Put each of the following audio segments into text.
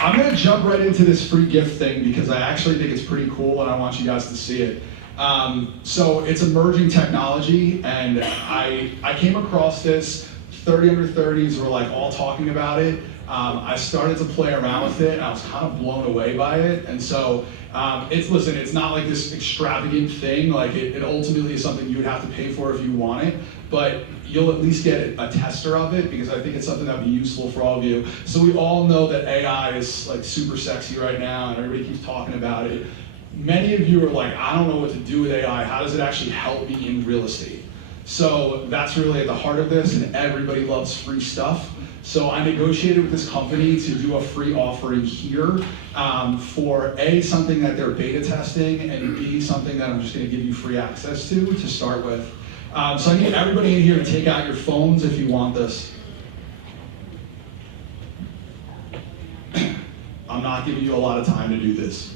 I'm gonna jump right into this free gift thing because I actually think it's pretty cool and I want you guys to see it. So it's emerging technology, and I came across this. 30 under 30s were like all talking about it. I started to play around with it. I was kind of blown away by it, and so it's not like this extravagant thing. Like it ultimately is something you would have to pay for if you want it, but you'll at least get a tester of it because I think it's something that'd be useful for all of you. So we all know that AI is like super sexy right now, and everybody keeps talking about it. Many of you are like, I don't know what to do with AI. How does it actually help me in real estate? So that's really at the heart of this, and everybody loves free stuff. So I negotiated with this company to do a free offering here for A, something that they're beta testing, and B, something that I'm just gonna give you free access to start with. So I need everybody in here to take out your phones if you want this. I'm not giving you a lot of time to do this.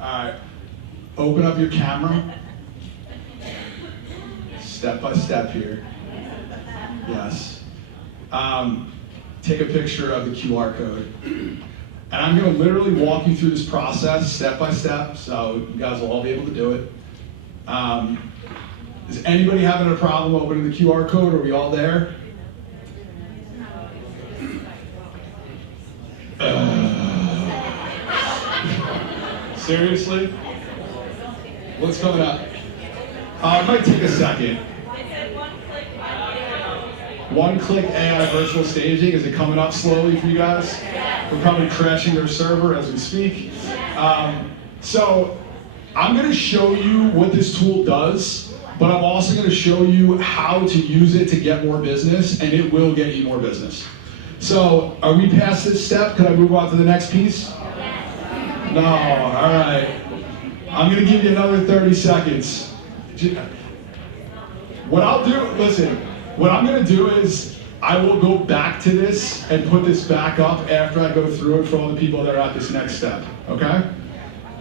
All right, open up your camera. Step by step here. Yes. Take a picture of the QR code. And I'm gonna literally walk you through this process step by step, so you guys will all be able to do it. Is anybody having a problem opening the QR code? Are we all there? Seriously? What's coming up? It might take a second. One-click AI virtual staging. Is it coming up slowly for you guys? We're probably crashing their server as we speak. So I'm going to show you what this tool does, but I'm also going to show you how to use it to get more business, and it will get you more business. So are we past this step? Could I move on to the next piece? No, all right. I'm going to give you another 30 seconds. What I'll do, listen, what I'm going to do is I will go back to this and put this back up after I go through it for all the people that are at this next step, okay?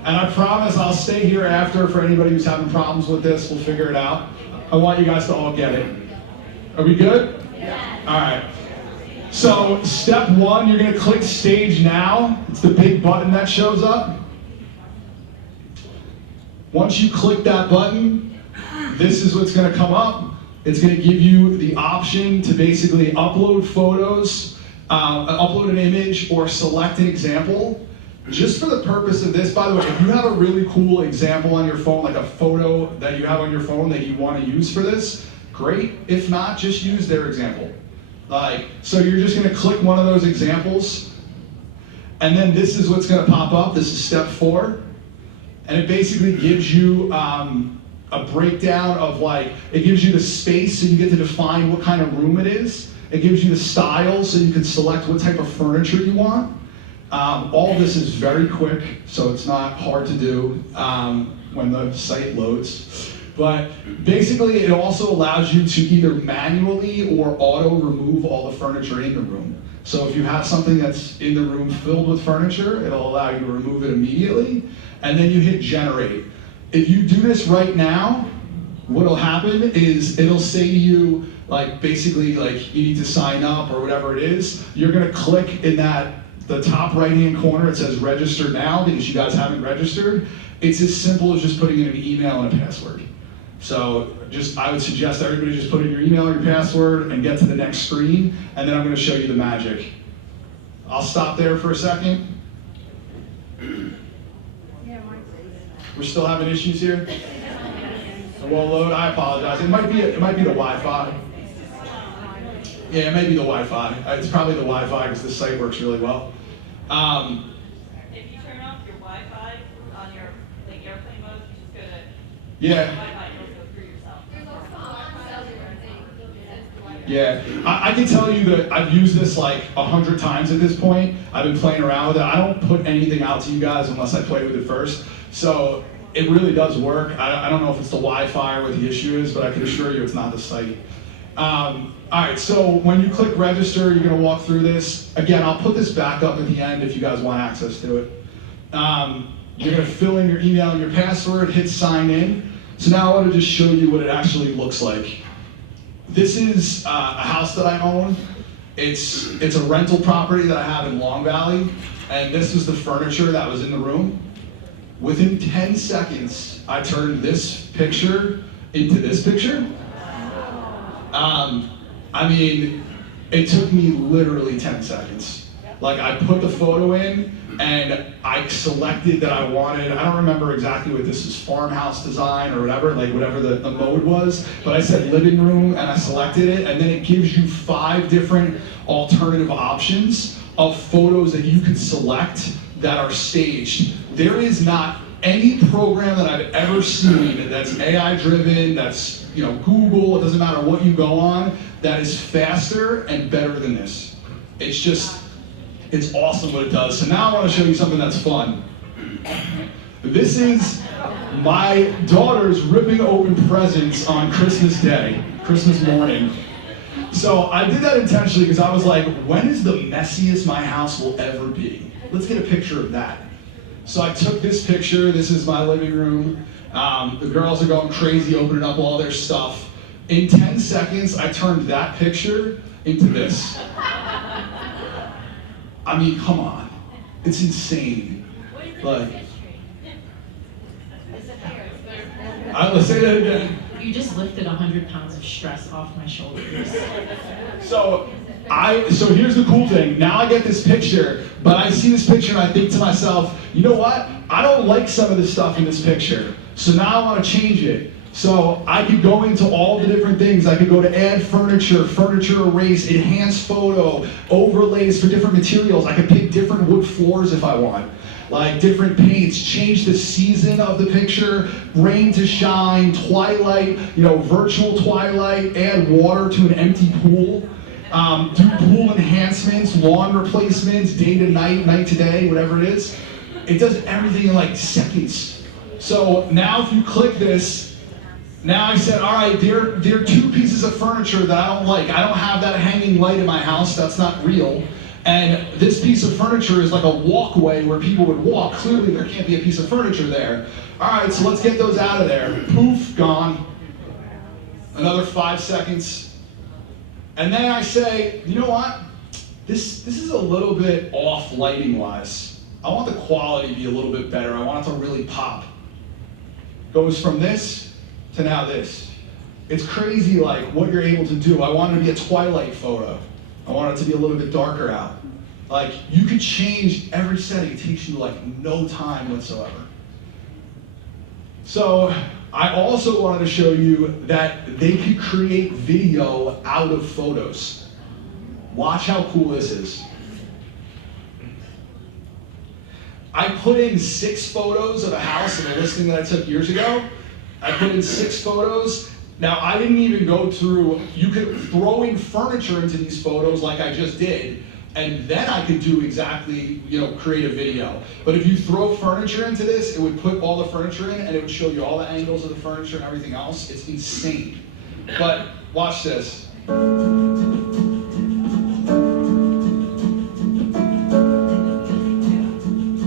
And I promise I'll stay here after for anybody who's having problems with this. We'll figure it out. I want you guys to all get it. Are we good? Yeah. All right. So step one, you're going to click Stage Now. It's the big button that shows up. Once you click that button, this is what's going to come up. It's going to give you the option to basically upload photos, upload an image, or select an example. Just for the purpose of this, by the way, if you have a really cool example on your phone, like a photo that you have on your phone that you want to use for this, great. If not, just use their example. So you're just going to click one of those examples, and then this is what's going to pop up. This is step 4, and it basically gives you a breakdown of it gives you the space so you get to define what kind of room it is. It gives you the style so you can select what type of furniture you want. All this is very quick, so it's not hard to do when the site loads. But basically, it also allows you to either manually or auto remove all the furniture in the room. So if you have something that's in the room filled with furniture, it'll allow you to remove it immediately, and then you hit generate. If you do this right now, what'll happen is it'll say to you, basically, you need to sign up or whatever it is. You're gonna click in the top right-hand corner. It says register now because you guys haven't registered. It's as simple as just putting in an email and a password. So I would suggest everybody just put in your email and your password and get to the next screen, and then I'm gonna show you the magic. I'll stop there for a second. We're still having issues here? It won't load, I apologize. It might be the Wi-Fi. Yeah, it may be the Wi-Fi. It's probably the Wi-Fi because this site works really well. If you turn off your Wi-Fi on your airplane mode, you just go to yeah. Wi-Fi, you'll go through yourself. Yeah, I can tell you that I've used this 100 times at this point. I've been playing around with it. I don't put anything out to you guys unless I play with it first. So it really does work. I don't know if it's the Wi-Fi or what the issue is, but I can assure you it's not the site. All right, so when you click register, you're gonna walk through this. Again, I'll put this back up at the end if you guys want access to it. You're gonna fill in your email and your password, hit sign in. So now I wanna just show you what it actually looks like. This is a house that I own. It's a rental property that I have in Long Valley, and this was the furniture that was in the room. Within 10 seconds, I turned this picture into this picture. I mean, it took me literally 10 seconds. Like, I put the photo in, and I selected that I wanted, I don't remember exactly what this is, farmhouse design or whatever, like whatever the mode was, but I said living room, and I selected it, and then it gives you 5 different alternative options of photos that you can select that are staged. There is not any program that I've ever seen that's AI driven, that's Google, it doesn't matter what you go on, that is faster and better than this. It's awesome what it does. So now I want to show you something that's fun. This is my daughter's ripping open presents on Christmas Day, Christmas morning. So I did that intentionally because I was like, when is the messiest my house will ever be? Let's get a picture of that. So I took this picture. This is my living room. The girls are going crazy opening up all their stuff. In 10 seconds, I turned that picture into this. I mean, come on. It's insane. Like, let's say that again. You just lifted 100 pounds of stress off my shoulders. So here's the cool thing. Now I get this picture, but I see this picture and I think to myself, you know what? I don't like some of the stuff in this picture. So now I want to change it. So I could go into all the different things. I could go to add furniture, furniture erase, enhance photo, overlays for different materials. I could pick different wood floors if I want. Like different paints, change the season of the picture, rain to shine, twilight, virtual twilight, add water to an empty pool, do pool enhancements, lawn replacements, day to night, night to day, whatever it is. It does everything in like seconds. So now if you click this, now I said, all right, there are 2 pieces of furniture that I don't like. I don't have that hanging light in my house, that's not real. And this piece of furniture is like a walkway where people would walk. Clearly there can't be a piece of furniture there. All right, so let's get those out of there. Poof, gone. Another 5 seconds. And then I say, you know what? This is a little bit off lighting-wise. I want the quality to be a little bit better. I want it to really pop. Goes from this to now this. It's crazy like what you're able to do. I want it to be a twilight photo. I want it to be a little bit darker out. Like, you could change every setting. It takes you like no time whatsoever. So I also wanted to show you that they could create video out of photos. Watch how cool this is. I put in 6 photos of a house in a listing that I took years ago. I put in 6 photos. Now, I didn't even go through, you could throw in furniture into these photos like I just did, and then I could do exactly, create a video. But if you throw furniture into this, it would put all the furniture in, and it would show you all the angles of the furniture and everything else. It's insane. But watch this.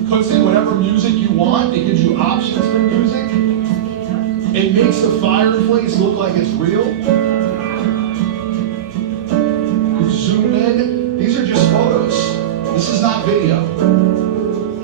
Puts in whatever music you want. It gives you options for music. It makes the fireplace look like it's real. You zoom in. These are just photos. This is not video.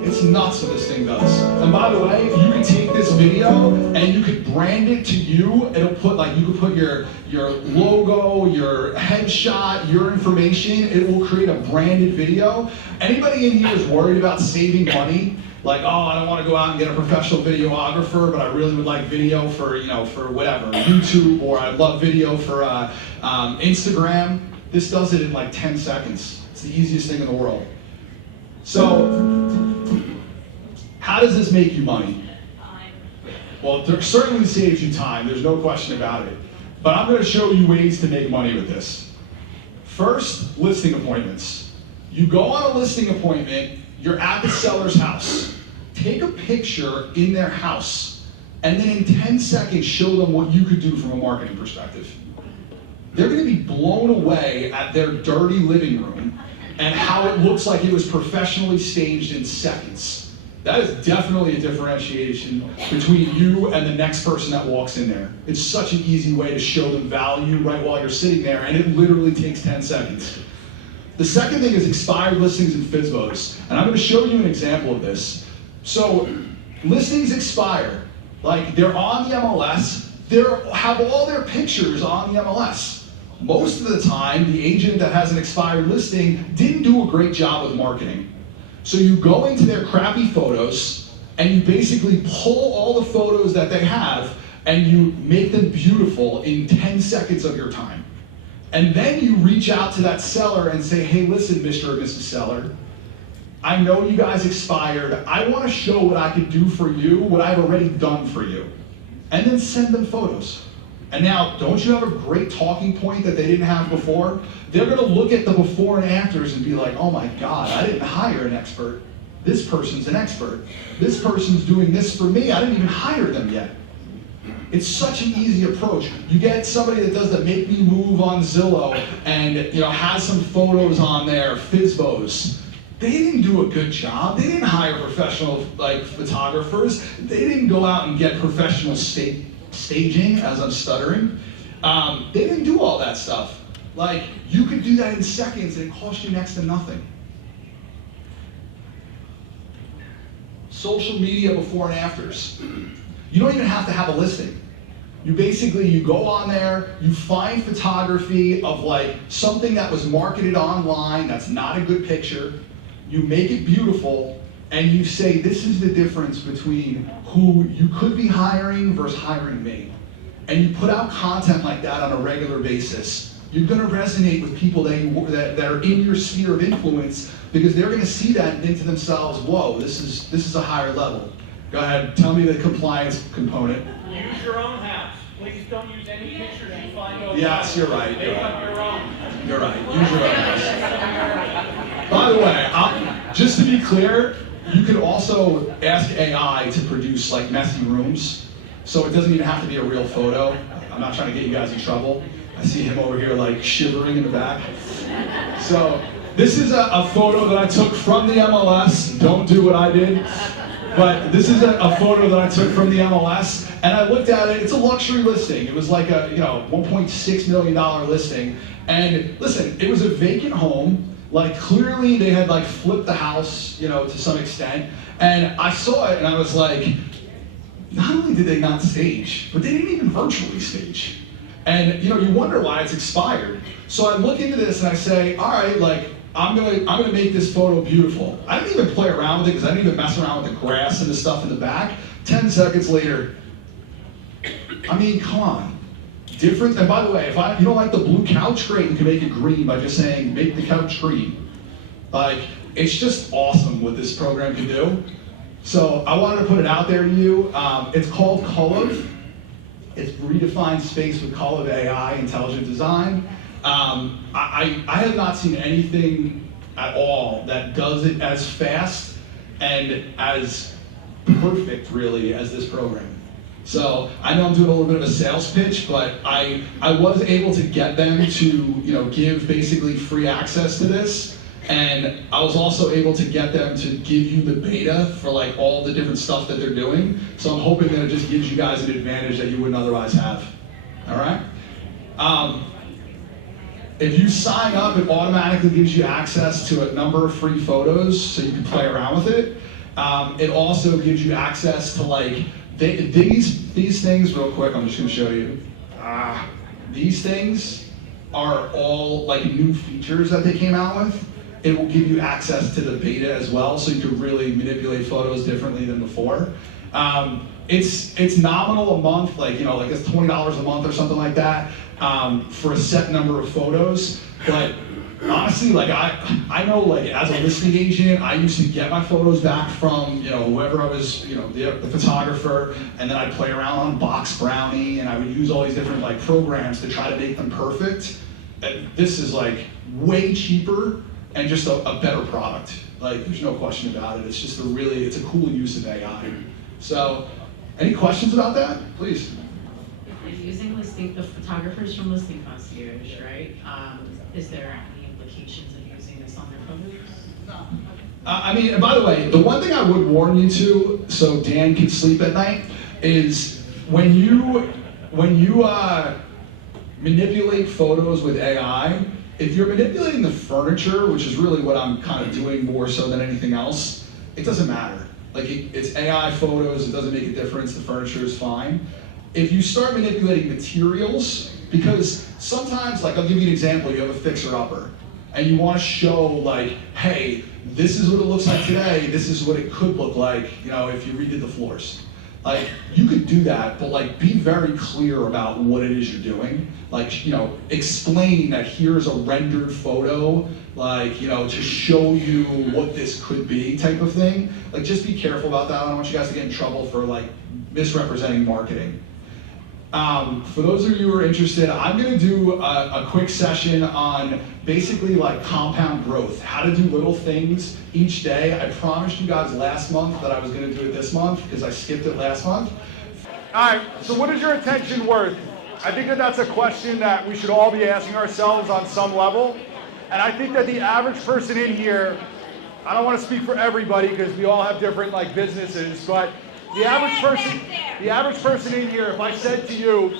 It's nuts what this thing does. And by the way, you can take this video and you could brand it to you. It'll put you could put your logo, your headshot, your information. It will create a branded video. Anybody in here is worried about saving money? Like, oh, I don't want to go out and get a professional videographer, but I really would like video for, for whatever, YouTube, or I love video for Instagram. This does it in like 10 seconds. It's the easiest thing in the world. So, how does this make you money? Well, it certainly saves you time. There's no question about it. But I'm going to show you ways to make money with this. First, listing appointments. You go on a listing appointment. You're at the seller's house. Take a picture in their house, and then in 10 seconds, show them what you could do from a marketing perspective. They're going to be blown away at their dirty living room and how it looks like it was professionally staged in seconds. That is definitely a differentiation between you and the next person that walks in there. It's such an easy way to show them value right while you're sitting there, and it literally takes 10 seconds. The second thing is expired listings and FSBOs. And I'm going to show you an example of this. So listings expire. Like, they're on the MLS. They have all their pictures on the MLS. Most of the time, the agent that has an expired listing didn't do a great job with marketing. So you go into their crappy photos, and you basically pull all the photos that they have, and you make them beautiful in 10 seconds of your time. And then you reach out to that seller and say, hey, listen, Mr. or Mrs. Seller, I know you guys expired. I want to show what I can do for you, what I've already done for you. And then send them photos. And now, don't you have a great talking point that they didn't have before? They're going to look at the before and afters and be like, oh my God, I didn't hire an expert. This person's an expert. This person's doing this for me. I didn't even hire them yet. It's such an easy approach. You get somebody that does the Make Me Move on Zillow and has some photos on there, FSBOs. They didn't do a good job. They didn't hire professional photographers. They didn't go out and get professional staging, as I'm stuttering. They didn't do all that stuff. Like, you could do that in seconds and it cost you next to nothing. Social media before and afters. You don't even have to have a listing. You go on there, you find photography of like something that was marketed online that's not a good picture, you make it beautiful, and you say, this is the difference between who you could be hiring versus hiring me. And you put out content like that on a regular basis. You're going to resonate with people that are in your sphere of influence, because they're going to see that and think to themselves, whoa, this is a higher level. Go ahead, tell me the compliance component. Use your own house. Please don't use any pictures you find over. Yes, you're right. Make up your own. You're right. Use your own house. By the way, just to be clear, you could also ask AI to produce like messy rooms, so it doesn't even have to be a real photo. I'm not trying to get you guys in trouble. I see him over here like shivering in the back. So this is a photo that I took from the MLS. Don't do what I did. But this is a photo that I took from the MLS, and I looked at it. It's a luxury listing. It was like a $1.6 million listing. And listen, it was a vacant home. Like, clearly they had like flipped the house, to some extent. And I saw it and I was like, not only did they not stage, but they didn't even virtually stage. And you wonder why it's expired. So I look into this and I say, all right, like, I'm gonna make this photo beautiful. I didn't even play around with it because I didn't even mess around with the grass and the stuff in the back. 10 seconds later, I mean, come on. Different, and by the way, if you don't like the blue couch, great, you can make it green by just saying, make the couch green. Like, it's just awesome what this program can do. So I wanted to put it out there to you. It's called Collov. It's redefined space with Collov AI, intelligent design. I have not seen anything at all that does it as fast and as perfect, really, as this program. So I know I'm doing a little bit of a sales pitch, but I was able to get them to give basically free access to this, and I was also able to get them to give you the beta for like all the different stuff that they're doing. So I'm hoping that it just gives you guys an advantage that you wouldn't otherwise have. All right. If you sign up, it automatically gives you access to a number of free photos so you can play around with it. It also gives you access to like, these things, real quick, I'm just gonna show you. These things are all like new features that they came out with. It will give you access to the beta as well, so you can really manipulate photos differently than before. It's nominal a month, like it's $20 a month or something like that. For a set number of photos, but honestly, like I know, like as a listing agent, I used to get my photos back from whoever I was, the photographer, and then I'd play around on Box Brownie, and I would use all these different like programs to try to make them perfect. And this is like way cheaper and just a better product. Like, there's no question about it. It's just it's a cool use of AI. So, any questions about that? Please. If using the photographers from Listing Concierge, right? Is there any implications of using this on their photos? No. I mean, and by the way, the one thing I would warn you to, so Dan can sleep at night, is when you manipulate photos with AI, If you're manipulating the furniture, which is really what I'm kind of doing more so than anything else, it doesn't matter. Like it's AI photos, it doesn't make a difference, the furniture is fine. If you start manipulating materials, because sometimes, like I'll give you an example, you have a fixer-upper, and you want to show like, hey, this is what it looks like today, this is what it could look like, you know, if you redid the floors. Like, you could do that, but like, be very clear about what it is you're doing. Like, you know, explain that here's a rendered photo, like, you know, to show you what this could be type of thing. Like, just be careful about that. I don't want you guys to get in trouble for like misrepresenting marketing. For those of you who are interested, I'm gonna do a quick session on basically like compound growth, how to do little things each day. I promised you guys last month that I was gonna do it this month because I skipped it last month. All right, so what is your attention worth? I think that that's a question that we should all be asking ourselves on some level. And I think that the average person in here, I don't want to speak for everybody because we all have different like businesses, but the average person in here, if I said to you,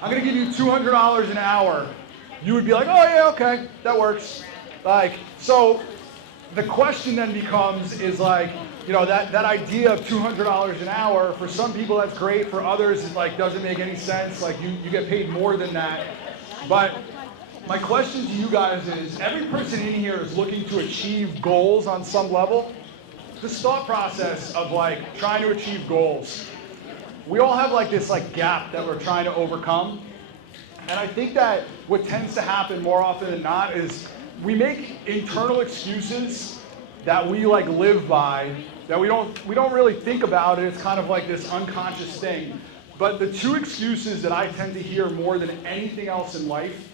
I'm going to give you $200 an hour, you would be like, oh yeah, okay, that works. Like, so the question then becomes is like, you know, that idea of $200 an hour, for some people that's great, for others it like doesn't make any sense, like you get paid more than that. But my question to you guys is, every person in here is looking to achieve goals on some level. This thought process of like trying to achieve goals, we all have like this like gap that we're trying to overcome. And I think that what tends to happen more often than not is we make internal excuses that we like live by, that we don't really think about it. It's kind of like this unconscious thing. But the two excuses that I tend to hear more than anything else in life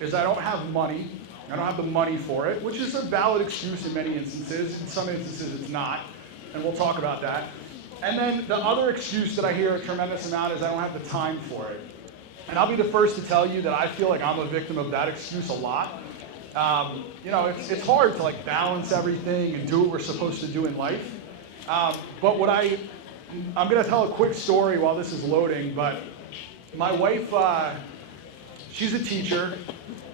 is I don't have money. I don't have the money for it, which is a valid excuse in many instances. In some instances, it's not, and we'll talk about that. And then the other excuse that I hear a tremendous amount is I don't have the time for it. And I'll be the first to tell you that I feel like I'm a victim of that excuse a lot. You know, it's hard to like balance everything and do what we're supposed to do in life. But what I'm going to tell a quick story while this is loading. But my wife, she's a teacher.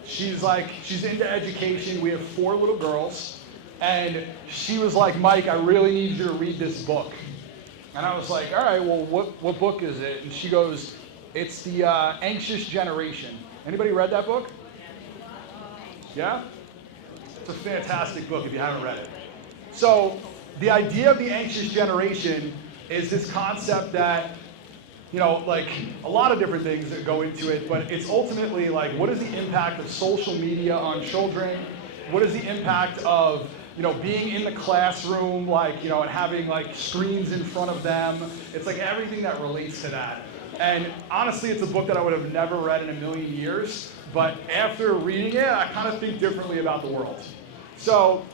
She's into education. We have 4 little girls. And she was like, Mike, I really need you to read this book. And I was like, all right, well, what book is it? And she goes, it's The Anxious Generation. Anybody read that book? Yeah? It's a fantastic book if you haven't read it. So the idea of the anxious generation is this concept that, you know, like a lot of different things that go into it, but it's ultimately like, what is the impact of social media on children? What is the impact of, you know, being in the classroom, like, you know, and having like screens in front of them? It's like everything that relates to that. And honestly, it's a book that I would have never read in a million years, but after reading it, I kind of think differently about the world. So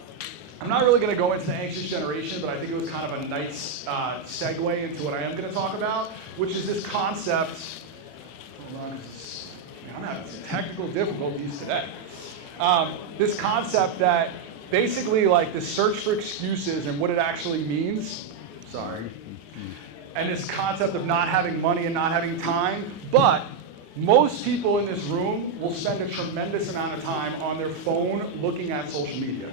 I'm not really going to go into the anxious generation, but I think it was kind of a nice segue into what I am going to talk about, which is this concept. Hold on, I'm having some technical difficulties today. This concept that basically like the search for excuses and what it actually means. Sorry. And this concept of not having money and not having time. But most people in this room will spend a tremendous amount of time on their phone looking at social media.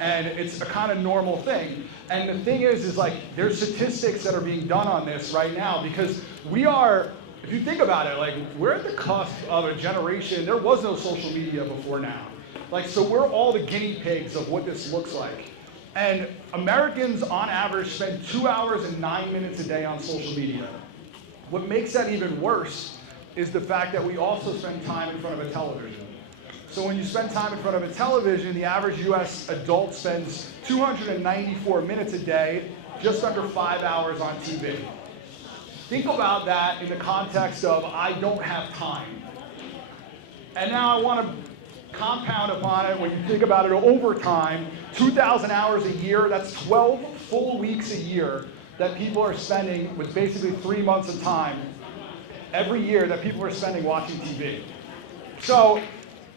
And it's a kind of normal thing. And the thing is like, there's statistics that are being done on this right now because we are, if you think about it, like we're at the cusp of a generation, there was no social media before now. Like, so we're all the guinea pigs of what this looks like. And Americans on average spend 2 hours and 9 minutes a day on social media. What makes that even worse is the fact that we also spend time in front of a television. So when you spend time in front of a television, the average US adult spends 294 minutes a day, just under 5 hours on TV. Think about that in the context of I don't have time. And now I want to compound upon it when you think about it over time, 2,000 hours a year, that's 12 full weeks a year that people are spending with basically 3 months of time every year that people are spending watching TV. So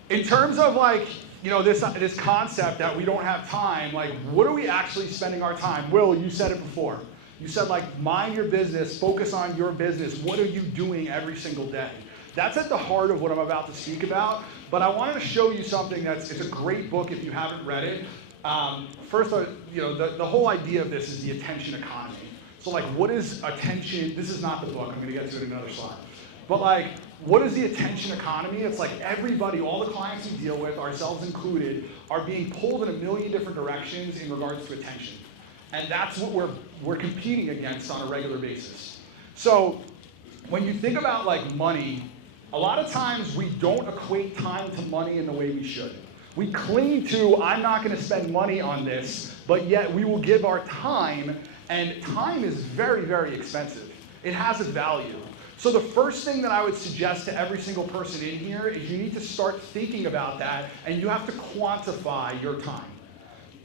in terms of like, you know, this concept that we don't have time, like what are we actually spending our time? Will, you said it before. You said like mind your business, focus on your business. What are you doing every single day? That's at the heart of what I'm about to speak about But I wanted to show you something it's a great book if you haven't read it. First, the whole idea of this is the attention economy. So like, what is attention? This is not the book. I'm going to get to it in another slide. But like, what is the attention economy? It's like everybody, all the clients we deal with, ourselves included, are being pulled in a million different directions in regards to attention. And that's what we're competing against on a regular basis. So when you think about like money, a lot of times we don't equate time to money in the way we should. We cling to, I'm not going to spend money on this, but yet we will give our time, and time is very, very expensive. It has a value. So the first thing that I would suggest to every single person in here is you need to start thinking about that, and you have to quantify your time.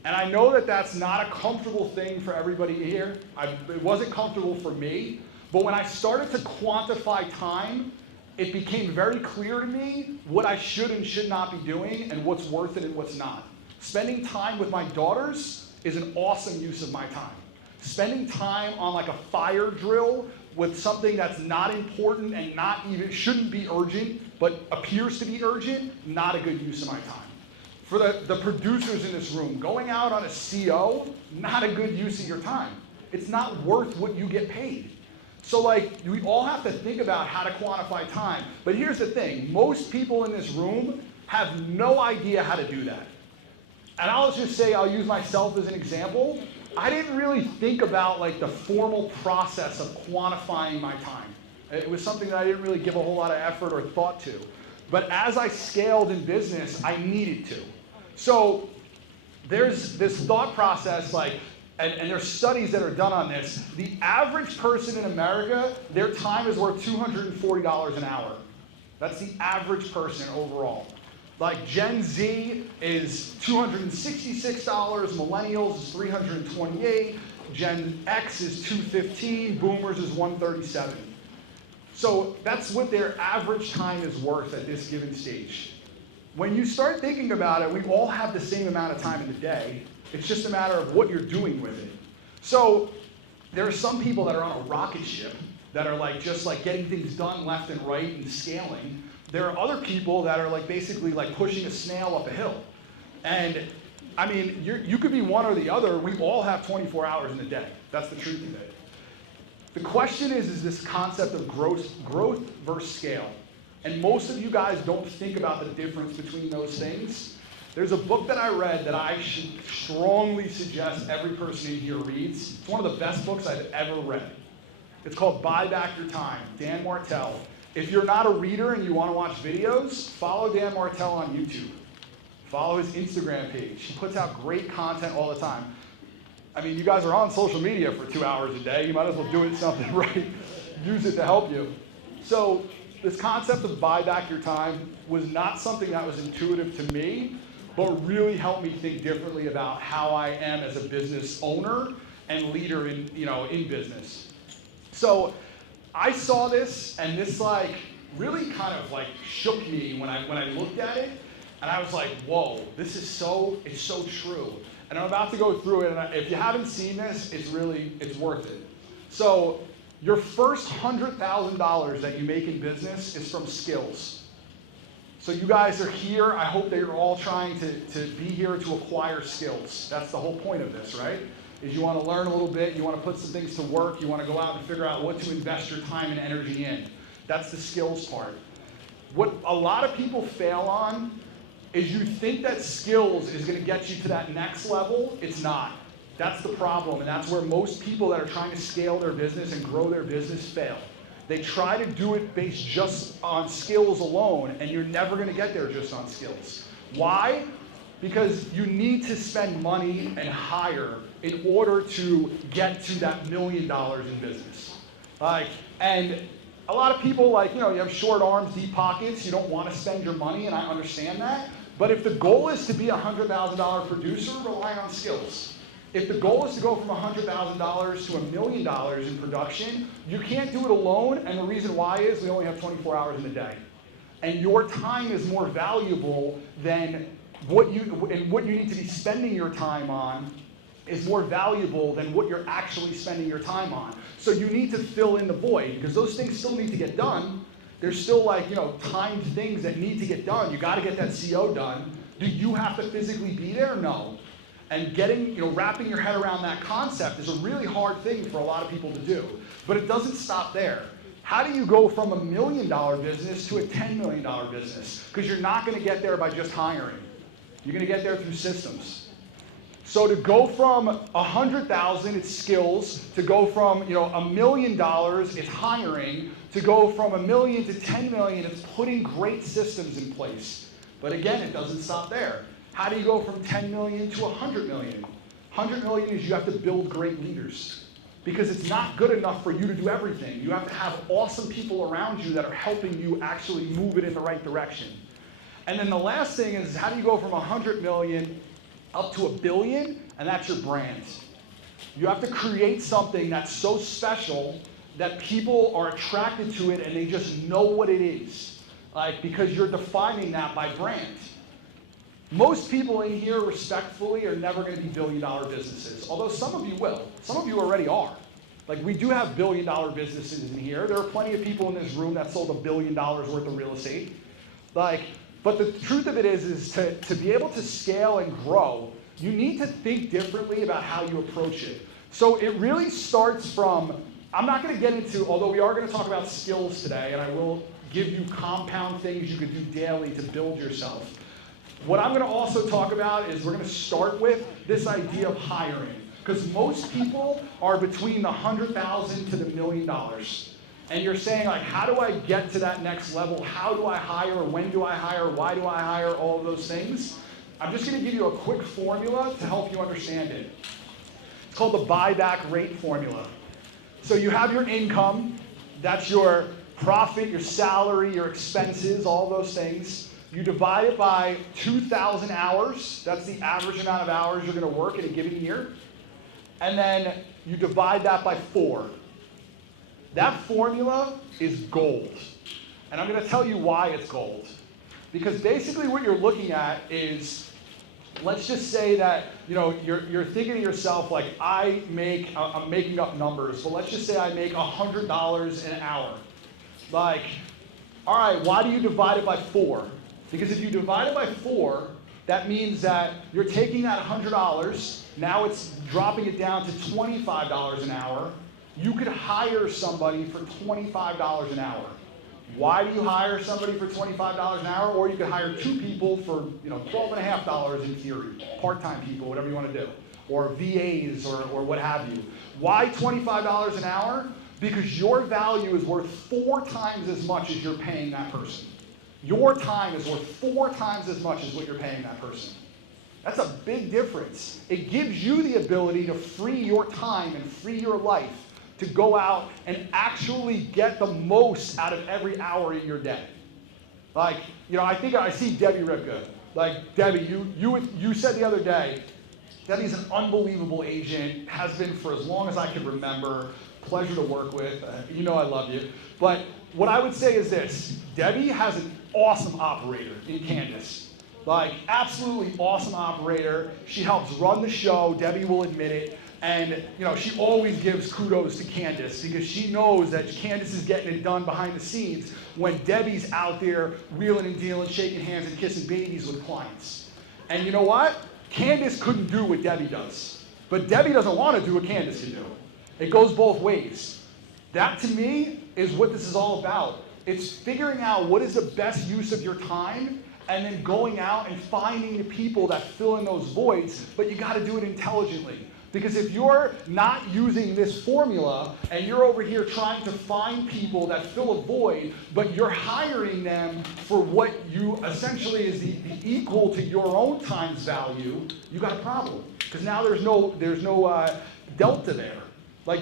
And I know that that's not a comfortable thing for everybody here. It wasn't comfortable for me, but when I started to quantify time, it became very clear to me what I should and should not be doing and what's worth it and what's not. Spending time with my daughters is an awesome use of my time. Spending time on like a fire drill with something that's not important and not even, shouldn't be urgent, but appears to be urgent, not a good use of my time. For the producers in this room, going out on a CO, not a good use of your time. It's not worth what you get paid. So like, we all have to think about how to quantify time. But here's the thing, most people in this room have no idea how to do that. And I'll just say, I'll use myself as an example. I didn't really think about like the formal process of quantifying my time. It was something that I didn't really give a whole lot of effort or thought to. But as I scaled in business, I needed to. So there's this thought process like, and there's studies that are done on this. The average person in America, their time is worth $240 an hour. That's the average person overall. Like Gen Z is $266, millennials is $328, Gen X is $215, boomers is $137. So that's what their average time is worth at this given stage. When you start thinking about it, we all have the same amount of time in the day. It's just a matter of what you're doing with it. So there are some people that are on a rocket ship that are like just like getting things done left and right and scaling. There are other people that are like basically like pushing a snail up a hill. And I mean, you could be one or the other. We all have 24 hours in a day. That's the truth of it. The question is this concept of growth versus scale. And most of you guys don't think about the difference between those things. There's a book that I read that I should strongly suggest every person in here reads. It's one of the best books I've ever read. It's called Buy Back Your Time, Dan Martell. If you're not a reader and you want to watch videos, follow Dan Martell on YouTube. Follow his Instagram page. He puts out great content all the time. I mean, you guys are on social media for 2 hours a day. You might as well do it something right. Use it to help you. So this concept of buy back your time was not something that was intuitive to me, but really helped me think differently about how I am as a business owner and leader in business. So I saw this, and this like really kind of like shook me when I looked at it, and I was like, whoa, this is it's so true. And I'm about to go through it, and if you haven't seen this, it's worth it. So your first $100,000 that you make in business is from skills. So you guys are here. I hope that you're all trying to be here to acquire skills. That's the whole point of this, right? Is you want to learn a little bit, you want to put some things to work, you want to go out and figure out what to invest your time and energy in. That's the skills part. What a lot of people fail on is you think that skills is going to get you to that next level. It's not. That's the problem, and that's where most people that are trying to scale their business and grow their business fail. They try to do it based just on skills alone, and you're never going to get there just on skills. Why? Because you need to spend money and hire in order to get to that $1 million in business. And a lot of people, you have short arms, deep pockets. You don't want to spend your money, and I understand that. But if the goal is to be a $100,000 producer, rely on skills. If the goal is to go from $100,000 to $1 million in production, you can't do it alone, and the reason why is we only have 24 hours in a day. And your time is more valuable than what you need to be spending your time on is more valuable than what you're actually spending your time on. So you need to fill in the void, because those things still need to get done. there's still like, timed things that need to get done. You got to get that CO done. Do you have to physically be there? No. And wrapping your head around that concept is a really hard thing for a lot of people to do. But it doesn't stop there. How do you go from $1 million business to a $10 million business? Because you're not going to get there by just hiring. You're going to get there through systems. So to go from 100,000, it's skills. To go from $1 million, it's hiring. To go from $1 million to 10 million, it's putting great systems in place. But again, it doesn't stop there. How do you go from 10 million to 100 million? 100 million is you have to build great leaders. Because it's not good enough for you to do everything. You have to have awesome people around you that are helping you actually move it in the right direction. And then the last thing is, how do you go from 100 million up to $1 billion? And that's your brand. You have to create something that's so special that people are attracted to it and they just know what it is. Because you're defining that by brand. Most people in here, respectfully, are never going to be billion-dollar businesses. Although some of you will. Some of you already are. We do have billion-dollar businesses in here. There are plenty of people in this room that sold $1 billion worth of real estate. But the truth of it is to be able to scale and grow, you need to think differently about how you approach it. So it really starts from, I'm not going to get into, although we are going to talk about skills today, and I will give you compound things you can do daily to build yourself. What I'm going to also talk about is we're going to start with this idea of hiring. Because most people are between the 100,000 to the $1 million. And you're saying, how do I get to that next level? How do I hire? When do I hire? Why do I hire? All of those things. I'm just going to give you a quick formula to help you understand it. It's called the buyback rate formula. So you have your income. That's your profit, your salary, your expenses, all those things. You divide it by 2,000 hours. That's the average amount of hours you're going to work in a given year. And then you divide that by 4. That formula is gold. And I'm going to tell you why it's gold. Because basically what you're looking at is, let's just say that you're thinking to yourself, I'm making up numbers, but let's just say I make $100 an hour. All right, why do you divide it by 4? Because if you divide it by 4, that means that you're taking that $100, now it's dropping it down to $25 an hour. You could hire somebody for $25 an hour. Why do you hire somebody for $25 an hour? Or you could hire 2 people for $12.50 in theory, part-time people, whatever you want to do, or VAs or what have you. Why $25 an hour? Because your value is worth 4 times as much as you're paying that person. Your time is worth 4 times as much as what you're paying that person. That's a big difference. It gives you the ability to free your time and free your life to go out and actually get the most out of every hour in your day. I think I see Debbie Ripka. Debbie, you said the other day, Debbie's an unbelievable agent, has been for as long as I can remember. Pleasure to work with. I love you. But what I would say is this. Debbie has an awesome operator in Candace. Absolutely awesome operator. She helps run the show. Debbie will admit it. And, she always gives kudos to Candace because she knows that Candace is getting it done behind the scenes when Debbie's out there wheeling and dealing, shaking hands and kissing babies with clients. And you know what? Candace couldn't do what Debbie does. But Debbie doesn't want to do what Candace can do. It goes both ways. That, to me, is what this is all about. It's figuring out what is the best use of your time and then going out and finding the people that fill in those voids, but you got to do it intelligently. Because if you're not using this formula and you're over here trying to find people that fill a void, but you're hiring them for what you essentially is the equal to your own time's value, you got a problem. Because now there's no delta there.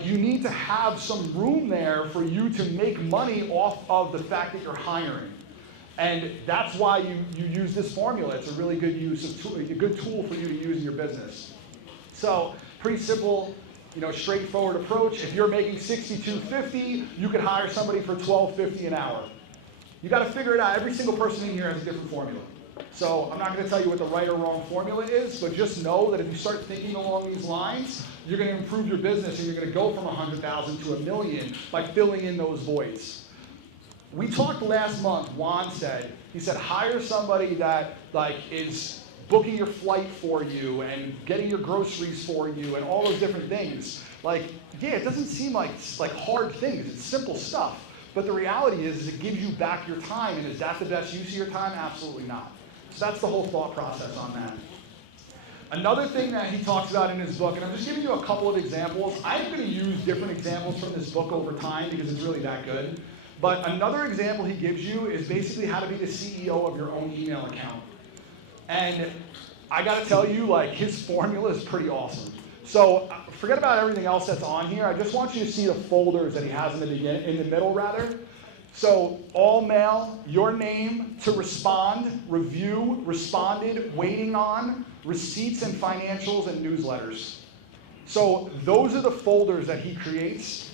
You need to have some room there for you to make money off of the fact that you're hiring. And that's why you use this formula. It's a really good a good tool for you to use in your business. So, pretty simple, straightforward approach. If you're making $62.50, you could hire somebody for $12.50 an hour. You got to figure it out. Every single person in here has a different formula. So I'm not going to tell you what the right or wrong formula is, but just know that if you start thinking along these lines, you're going to improve your business and you're going to go from 100,000 to $1 million by filling in those voids. we talked last month, Juan said, he said, hire somebody that like is booking your flight for you and getting your groceries for you and all those different things. Like, yeah, it doesn't seem like hard things, it's simple stuff. But the reality is it gives you back your time, and is that the best use of your time? Absolutely not. So that's the whole thought process on that. Another thing that he talks about in his book, and I'm just giving you a couple of examples. I'm going to use different examples from this book over time because it's really that good. But another example he gives you is basically how to be the CEO of your own email account. And I got to tell you, like, his formula is pretty awesome. So forget about everything else that's on here. I just want you to see the folders that he has in the middle rather. So all mail, your name, to respond, review, responded, waiting on, receipts and financials, and newsletters. So those are the folders that he creates,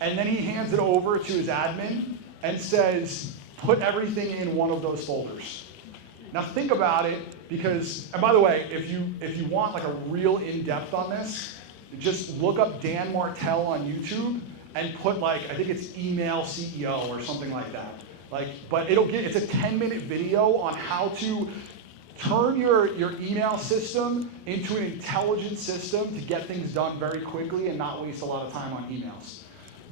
and then he hands it over to his admin and says, put everything in one of those folders. Now think about it, because, and by the way, if you want like a real in-depth on this, just look up Dan Martell on YouTube and put like, I think it's email CEO or something like that. Like, but it's a 10-minute video on how to turn your email system into an intelligent system to get things done very quickly and not waste a lot of time on emails.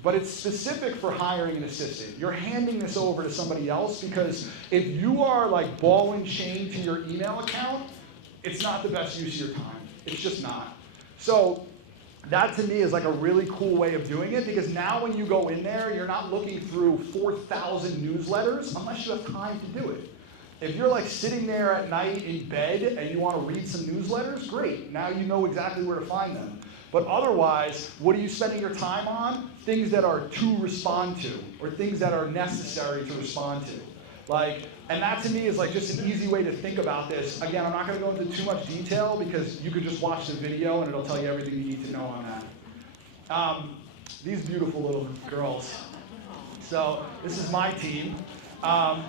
But it's specific for hiring an assistant. You're handing this over to somebody else because if you are like ball and chain to your email account, it's not the best use of your time. It's just not. So that to me is like a really cool way of doing it, because now when you go in there, you're not looking through 4,000 newsletters unless you have time to do it. If you're like sitting there at night in bed and you want to read some newsletters, great. Now you know exactly where to find them. But otherwise, what are you spending your time on? Things that are to respond to, or things that are necessary to respond to. Like, and that to me is like just an easy way to think about this. Again, I'm not going to go into too much detail because you could just watch the video and it'll tell you everything you need to know on that. These beautiful little girls. So this is my team.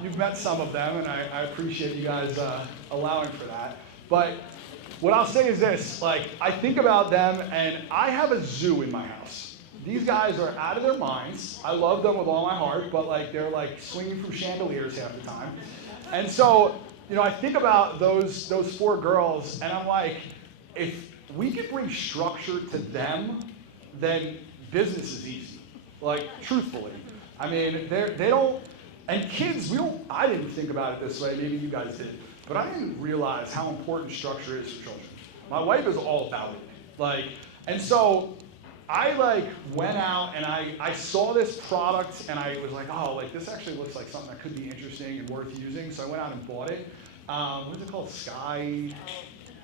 You've met some of them, and I appreciate you guys allowing for that. But what I'll say is this, like, I think about them, and I have a zoo in my house. These guys are out of their minds. I love them with all my heart, but like they're like swinging from chandeliers half the time. And so, you know, I think about those 4 girls, and I'm like, if we could bring structure to them, then business is easy. Like, truthfully. I mean, they don't, and kids, I didn't think about it this way, maybe you guys did, but I didn't realize how important structure is for children. My wife is all about it. Like, and so I like went out and I saw this product and I was like, oh, like this actually looks like something that could be interesting and worth using. So I went out and bought it. What is it called?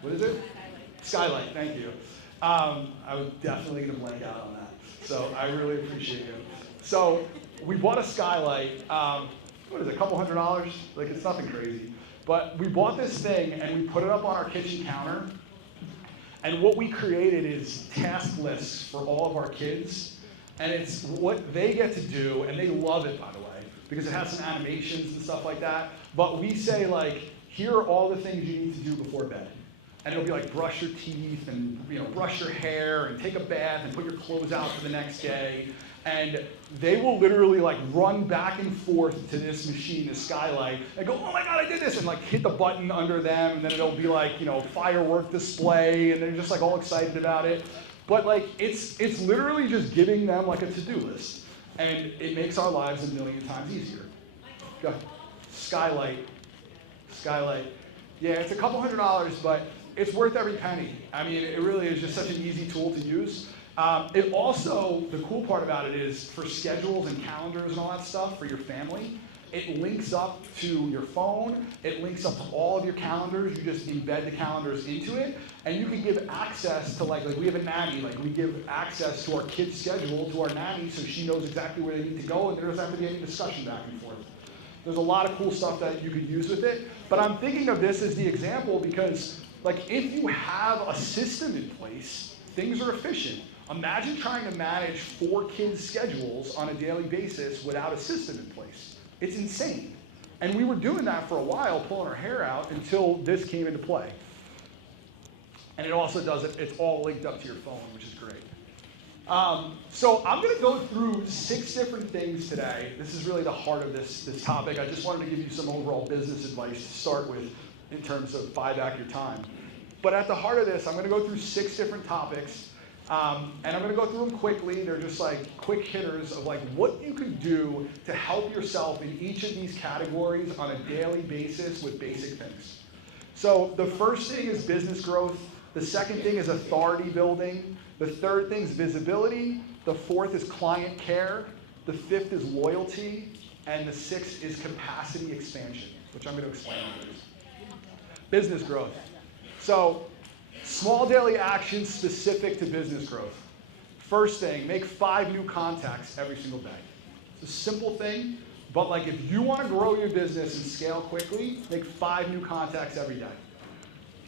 What is it? Skylight, thank you. I was definitely gonna blank out on that. So I really appreciate it. So we bought a skylight. What is it, a couple $100? Like, it's nothing crazy. But we bought this thing and we put it up on our kitchen counter. And what we created is task lists for all of our kids. And it's what they get to do, and they love it, by the way, because it has some animations and stuff like that. But we say, like, here are all the things you need to do before bed. And it'll be like brush your teeth and, you know, brush your hair and take a bath and put your clothes out for the next day. And they will literally like run back and forth to this machine, this skylight, and go, oh my God, I did this, and like hit the button under them, and then it'll be like, you know, firework display, and they're just like all excited about it. But like, it's literally just giving them like a to-do list. And it makes our lives a million times easier. Go ahead. Skylight. Yeah, it's a couple $100, but it's worth every penny. I mean, it really is just such an easy tool to use. It also, the cool part about it is for schedules and calendars and all that stuff for your family, it links up to your phone, it links up to all of your calendars, you just embed the calendars into it, and you can give access to like we have a nanny, like we give access to our kid's schedule to our nanny so she knows exactly where they need to go and there doesn't have to be any discussion back and forth. There's a lot of cool stuff that you could use with it, but I'm thinking of this as the example because like if you have a system in place, things are efficient. Imagine trying to manage 4 kids' schedules on a daily basis without a system in place. It's insane. And we were doing that for a while, pulling our hair out until this came into play. And it also does it, it's all linked up to your phone, which is great. So I'm going to go through 6 different things today. This is really the heart of this topic. I just wanted to give you some overall business advice to start with in terms of buy back your time. But at the heart of this, I'm going to go through 6 different topics. And I'm going to go through them quickly. They're just like quick hitters of like what you can do to help yourself in each of these categories on a daily basis with basic things. So the first thing is business growth. The second thing is authority building. The third thing is visibility. The fourth is client care. The fifth is loyalty. And the sixth is capacity expansion, which I'm going to explain later. Business growth. So small daily actions specific to business growth. First thing, make 5 new contacts every single day. It's a simple thing, but like if you want to grow your business and scale quickly, make 5 new contacts every day.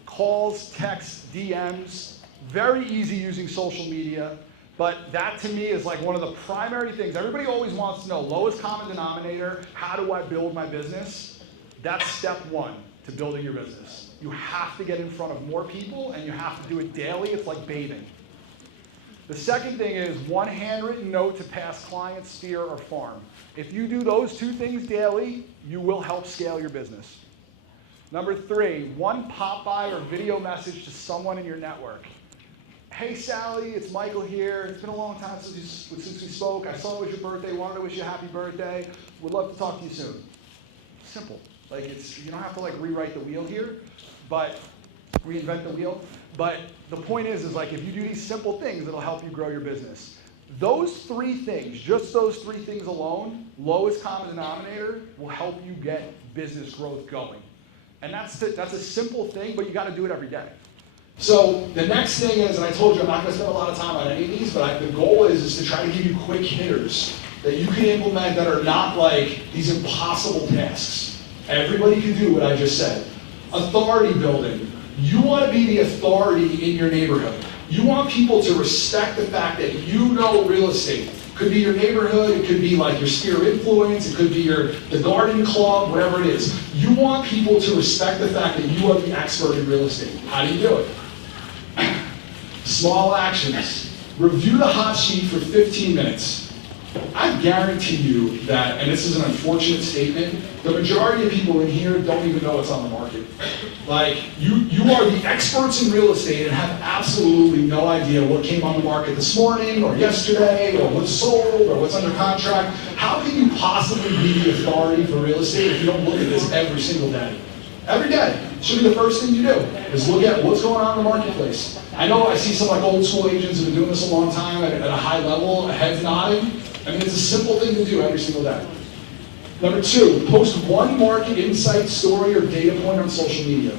Calls, texts, DMs, very easy using social media, but that to me is like one of the primary things. Everybody always wants to know, lowest common denominator, how do I build my business? That's step 1 to building your business. You have to get in front of more people and you have to do it daily. It's like bathing. The second thing is 1 handwritten note to past clients, sphere, or farm. If you do those 2 things daily, you will help scale your business. Number 3, 1 pop-by or video message to someone in your network. Hey Sally, it's Michael here. It's been a long time since we spoke. I saw it was your birthday. Wanted to wish you a happy birthday. Would love to talk to you soon. Simple. Like you don't have to like rewrite the wheel here, but reinvent the wheel. But the point is like if you do these simple things, it'll help you grow your business. Those 3 things, just those 3 things alone, lowest common denominator, will help you get business growth going. And that's a simple thing, but you got to do it every day. So the next thing is, and I told you I'm not going to spend a lot of time on any of these, but the goal is to try to give you quick hitters that you can implement that are not like these impossible tasks. Everybody can do what I just said. Authority building. You want to be the authority in your neighborhood. You want people to respect the fact that you know real estate. Could be your neighborhood, it could be like your sphere of influence, it could be the garden club, whatever it is. You want people to respect the fact that you are the expert in real estate. How do you do it? Small actions. Review the hot sheet for 15 minutes. I guarantee you that, and this is an unfortunate statement, the majority of people in here don't even know what's on the market. Like, you are the experts in real estate and have absolutely no idea what came on the market this morning or yesterday or what's sold or what's under contract. How can you possibly be the authority for real estate if you don't look at this every single day? Every day should be the first thing you do, is look at what's going on in the marketplace. I know I see some like old school agents who've been doing this a long time at a high level, heads nodding. I mean, it's a simple thing to do every single day. Number 2, post 1 market insight, story, or data point on social media.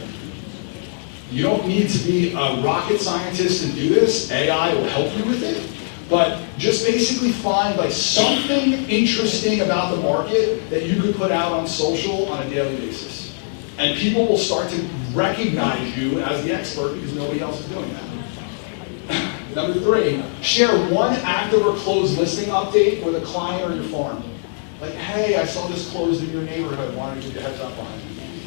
You don't need to be a rocket scientist to do this. AI will help you with it. But just basically find like something interesting about the market that you could put out on social on a daily basis. And people will start to recognize you as the expert because nobody else is doing that. Number 3, share 1 active or closed listing update with a client or your farm. Like, hey, I saw this closed in your neighborhood, wanted to give you a heads up on it.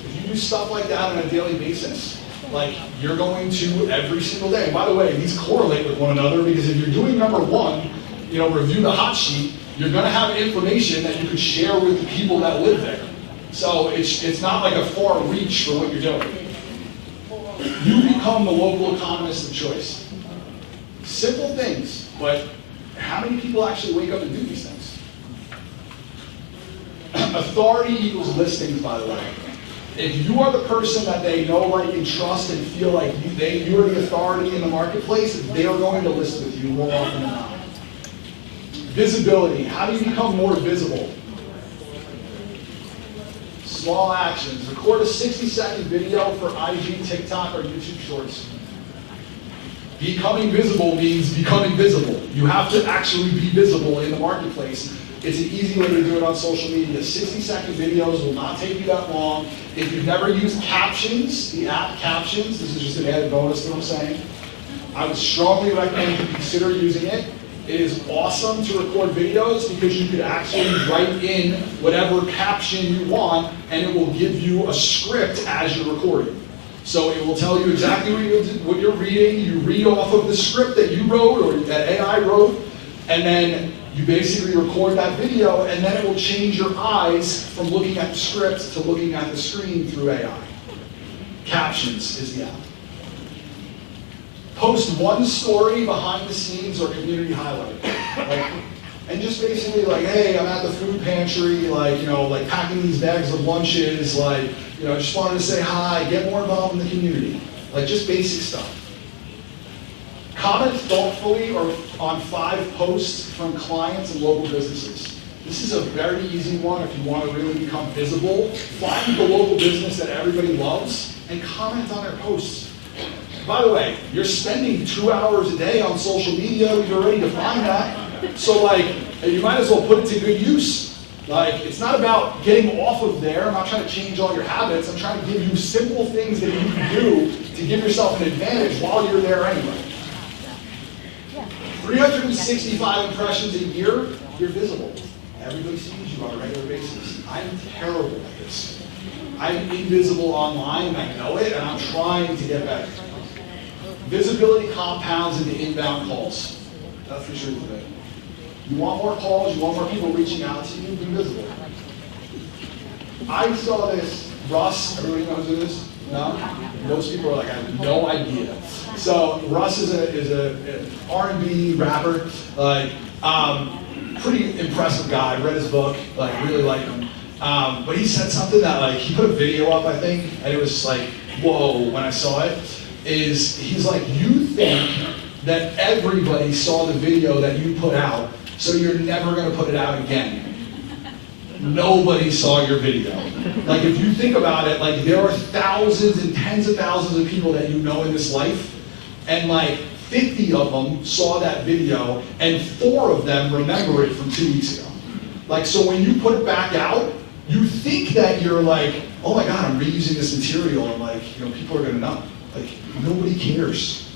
If you do stuff like that on a daily basis, like you're going to every single day. And by the way, these correlate with one another because if you're doing number 1, review the hot sheet, you're going to have information that you could share with the people that live there. So it's not like a far reach for what you're doing. You become the local economist of choice. Simple things, but how many people actually wake up and do these things? Authority equals listings, by the way. If you are the person that they know, like, and trust and feel like you are the authority in the marketplace, they are going to list with you more often than not. Visibility. How do you become more visible? Small actions. Record a 60-second video for IG, TikTok, or YouTube Shorts. Becoming visible means becoming visible. You have to actually be visible in the marketplace. It's an easy way to do it on social media. 60-second videos will not take you that long. If you've never used Captions, the app Captions, this is just an added bonus that I'm saying, I would strongly recommend you consider using it. It is awesome to record videos because you could actually write in whatever caption you want and it will give you a script as you're recording. So it will tell you exactly what you're reading. You read off of the script that you wrote or that AI wrote, and then you basically record that video, and then it will change your eyes from looking at the script to looking at the screen through AI. Captions is the app. Post one story behind the scenes or community highlight. And just basically like, hey, I'm at the food pantry, like packing these bags of lunches, just wanted to say hi, get more involved in the community. Like just basic stuff. Comment thoughtfully or on 5 posts from clients and local businesses. This is a very easy one if you want to really become visible. Find the local business that everybody loves and comment on their posts. By the way, you're spending 2 hours a day on social media, we've already defined that. So you might as well put it to good use. It's not about getting off of there. I'm not trying to change all your habits. I'm trying to give you simple things that you can do to give yourself an advantage while you're there anyway. 365 impressions a year, you're visible. Everybody sees you on a regular basis. I'm terrible at this. I'm invisible online, I know it, and I'm trying to get better. Visibility compounds into inbound calls. That's for sure today. You want more calls, you want more people reaching out to you, be visible. I saw this, Russ, everybody knows who this is? No? Most people are like, I have no idea. So Russ is an R&B rapper, pretty impressive guy. I read his book, really like him. But he said something that he put a video up, I think, and it was like, whoa, when I saw it, he's like, you think that everybody saw the video that you put out, so you're never gonna put it out again. Nobody saw your video. If you think about it, there are thousands and tens of thousands of people that you know in this life, and 50 of them saw that video, and 4 of them remember it from 2 weeks ago. So when you put it back out, you think that you're oh my God, I'm reusing this material, and people are gonna know. Nobody cares.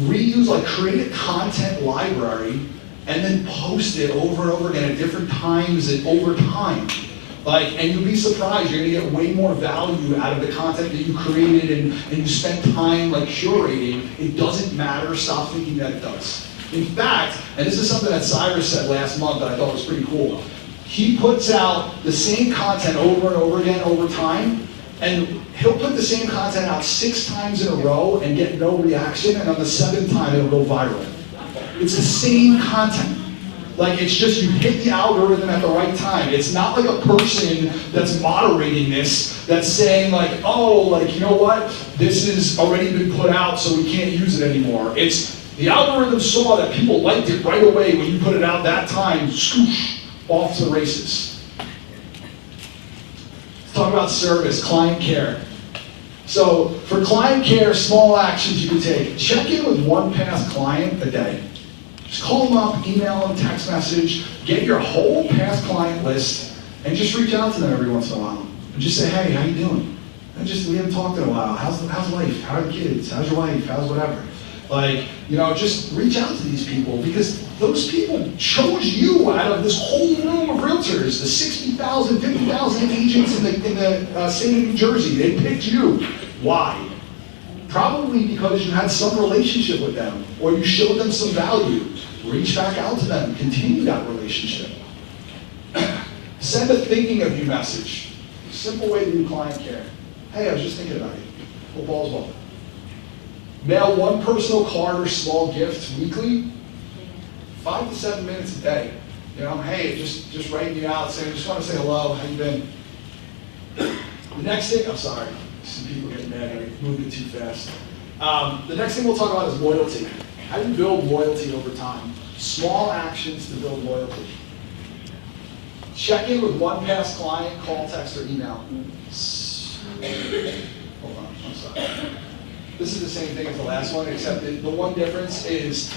Reuse, create a content library and then post it over and over again at different times and over time. And you'll be surprised, you're gonna get way more value out of the content that you created and you spent time curating. It doesn't matter, stop thinking that it does. In fact, and this is something that Cyrus said last month that I thought was pretty cool, he puts out the same content over and over again over time, and he'll put the same content out 6 times in a row and get no reaction, and on the 7th time it'll go viral. It's the same content. It's just you hit the algorithm at the right time. It's not like a person that's moderating this, that's saying you know what, this has already been put out so we can't use it anymore. It's the algorithm saw that people liked it right away when you put it out that time, scoosh, off to the races. Let's talk about service, client care. So for client care, small actions you can take. Check in with one past client a day. Just call them up, email them, text message, get your whole past client list, and just reach out to them every once in a while. And just say, hey, how you doing? And we haven't talked in a while. How's life? How are the kids? How's your wife? How's whatever? Just reach out to these people, because those people chose you out of this whole room of realtors, the 60,000, 50,000 agents in the state of New Jersey. They picked you. Why? Probably because you had some relationship with them, or you showed them some value. Reach back out to them, continue that relationship. Send a thinking of you message. Simple way to do client care. Hey, I was just thinking about you. Hope all's well. Mail one personal card or small gift weekly, 5 to 7 minutes a day. Hey, just writing you out, saying, just want to say hello, how you been? The next thing, I'm sorry. Some people get mad, I moved it too fast. The next thing we'll talk about is loyalty. How do you build loyalty over time? Small actions to build loyalty. Check in with one past client, call, text, or email. Hold on, I'm sorry. This is the same thing as the last one, except the one difference is,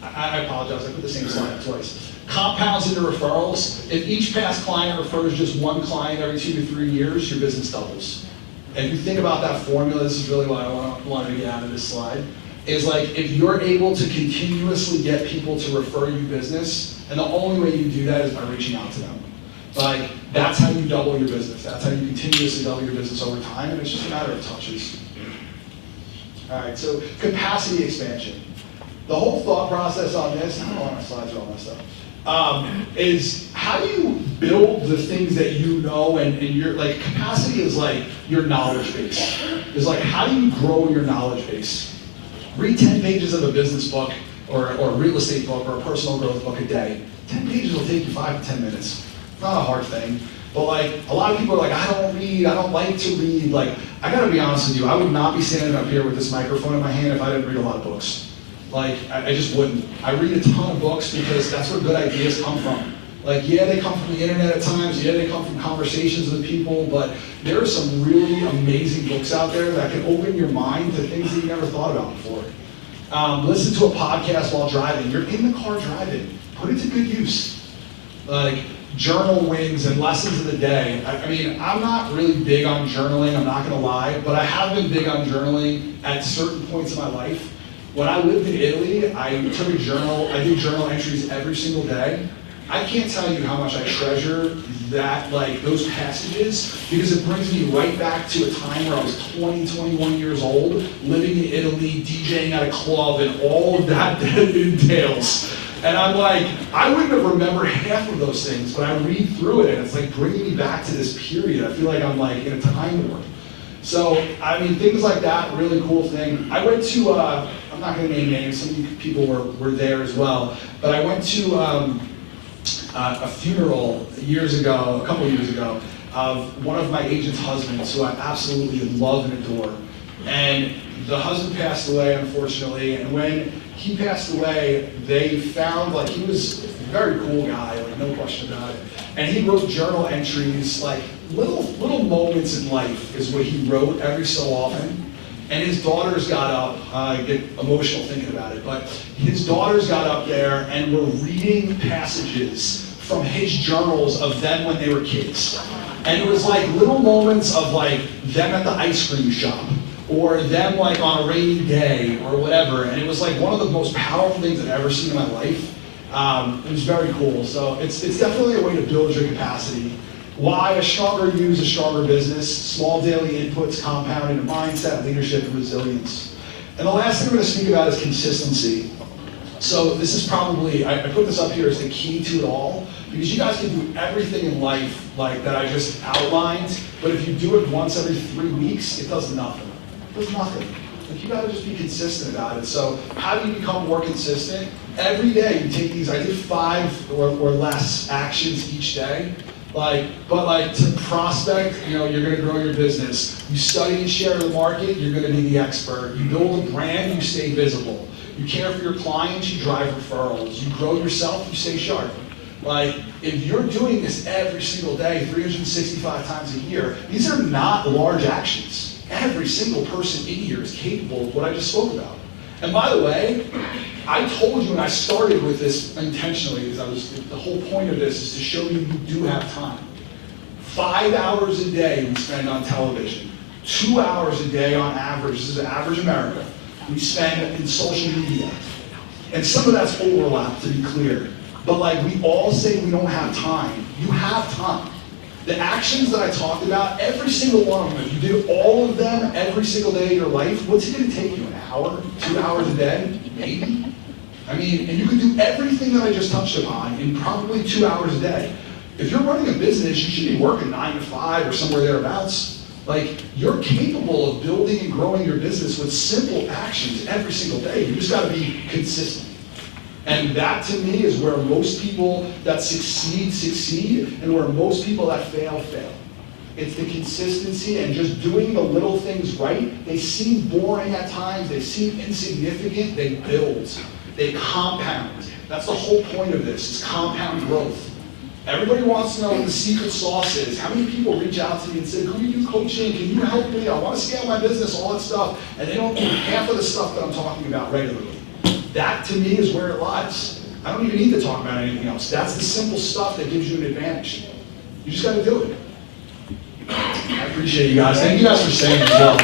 I apologize, I put the same slide up twice. Compounds into referrals. If each past client refers just one client every 2 to 3 years, your business doubles. And if you think about that formula, this is really what I wanted to get out of this slide, is if you're able to continuously get people to refer you business, and the only way you do that is by reaching out to them. That's how you double your business. That's how you continuously double your business over time, and it's just a matter of touches. All right, so capacity expansion. The whole thought process on this, I don't know why my slides are all messed up, is how do you build the things that you know, and your like capacity is like your knowledge base. Is like how do you grow your knowledge base? Read 10 pages of a business book or a real estate book or a personal growth book a day. 10 pages will take you 5 to 10 minutes. It's not a hard thing. But like a lot of people are like, I don't read, I don't like to read. Like, I gotta be honest with you, I would not be standing up here with this microphone in my hand if I didn't read a lot of books. Like, I just wouldn't. I read a ton of books because that's where good ideas come from. Like, yeah, they come from the internet at times, yeah, they come from conversations with people, but there are some really amazing books out there that can open your mind to things that you never thought about before. Listen to a podcast while driving. You're in the car driving. Put it to good use. Like, journal wins and lessons of the day. I mean, I'm not really big on journaling, I'm not gonna lie, but I have been big on journaling at certain points in my life. When I lived in Italy, I took a journal, I do journal entries every single day. I can't tell you how much I treasure that, like those passages, because it brings me right back to a time where I was 20, 21 years old, living in Italy, DJing at a club, and all of that it entails. And I'm like, I wouldn't have remembered half of those things, but I read through it and it's like bringing me back to this period. I feel like I'm like in a time warp. So, I mean, things like that, really cool thing. I went to, I'm not gonna name names, some of you people were there as well, but I went to a funeral a couple of years ago, of one of my agent's husbands who I absolutely love and adore. And the husband passed away, unfortunately, and when he passed away, they found, like, he was a very cool guy, like, no question about it. And he wrote journal entries, like, little moments in life is what he wrote every so often. And his daughters got up, I get emotional thinking about it, but his daughters got up there and were reading passages from his journals of them when they were kids. And it was like little moments of like them at the ice cream shop, or them like on a rainy day, or whatever. And it was like one of the most powerful things I've ever seen in my life. It was very cool. So it's definitely a way to build your capacity. Why? A stronger you is a stronger business. Small daily inputs compound into mindset, leadership, and resilience. And the last thing I'm going to speak about is consistency. So this is probably, I put this up here as the key to it all, because you guys can do everything in life like that I just outlined, but if you do it once every 3 weeks, it does nothing. It does nothing. Like, you gotta just be consistent about it. So how do you become more consistent? Every day you take these, I did 5 or less actions each day. But to prospect, you're gonna grow your business. You study and share the market, you're gonna be the expert. You build a brand, you stay visible. You care for your clients, you drive referrals. You grow yourself, you stay sharp. Like, if you're doing this every single day, 365 times a year, these are not large actions. Every single person in here is capable of what I just spoke about. And by the way, I told you when I started with this intentionally, because the whole point of this is to show you do have time. 5 hours a day we spend on television. 2 hours a day on average, this is average America, we spend in social media. And some of that's overlap, to be clear. But like, we all say we don't have time. You have time. The actions that I talked about, every single one of them, if you did all of them every single day of your life, what's it gonna take you, an hour, 2 hours a day, maybe? I mean, and you could do everything that I just touched upon in probably 2 hours a day. If you're running a business, you should be working 9 to 5 or somewhere thereabouts. Like, you're capable of building and growing your business with simple actions every single day. You just gotta be consistent. And that, to me, is where most people that succeed, and where most people that fail. It's the consistency and just doing the little things right. They seem boring at times, they seem insignificant, they build, they compound. That's the whole point of this, is compound growth. Everybody wants to know what the secret sauce is. How many people reach out to me and say, can we do coaching? Can you help me? I want to scale my business, all that stuff. And they don't do half of the stuff that I'm talking about regularly. That, to me, is where it lies. I don't even need to talk about anything else. That's the simple stuff that gives you an advantage. You just got to do it. I appreciate you guys. Thank you guys for staying as well.